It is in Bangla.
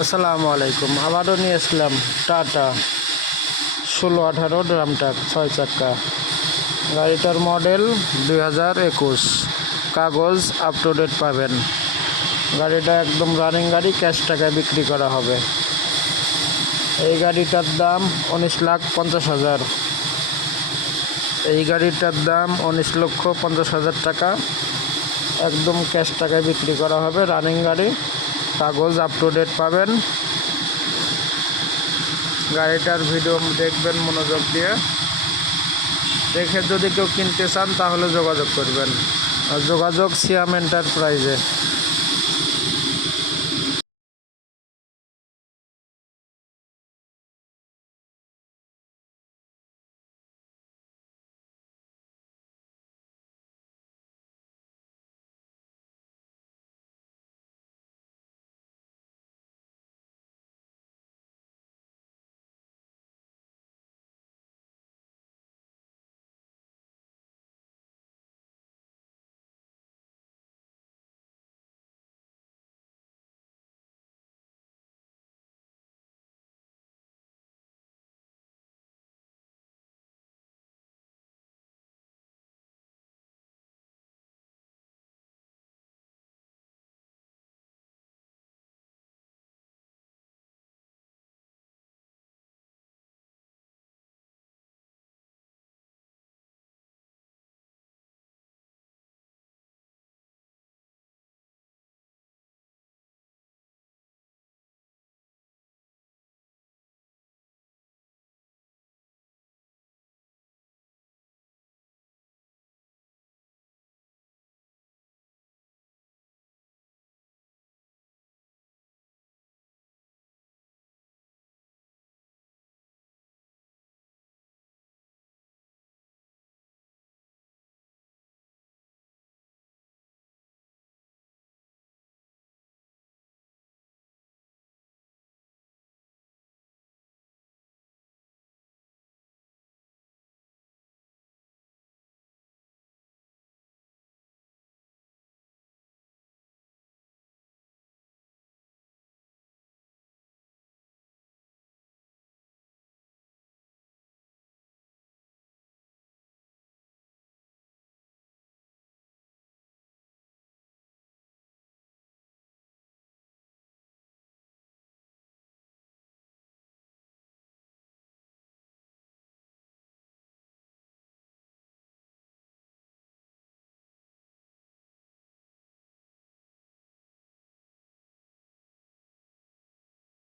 আসসালামু আলাইকুম। আবারও নিয়ে আসলাম টাটা। ষোলো, আঠারো ড্রামটাক ছয় চাক্কা। গাড়িটার মডেল দুই হাজার একুশ। কাগজ আপ টু ডেট পাবেন। গাড়িটা একদম রানিং গাড়ি ক্যাশ টাকায় বিক্রি করা হবে। এই গাড়িটার দাম উনিশ লাখ পঞ্চাশ হাজার। এই গাড়িটার দাম উনিশ লক্ষ পঞ্চাশ হাজার টাকা। একদম ক্যাশ টাকায় বিক্রি করা হবে রানিং গাড়ি। কাগজ আপ টু ডেট পাবেন। গাড়িটার ভিডিও দেখবেন, মনোযোগ দিয়ে। দেখে যদি কেউ কিনতে চান, তাহলে যোগাযোগ করবেন। আর যোগাযোগ সিয়াম এন্টারপ্রাইজে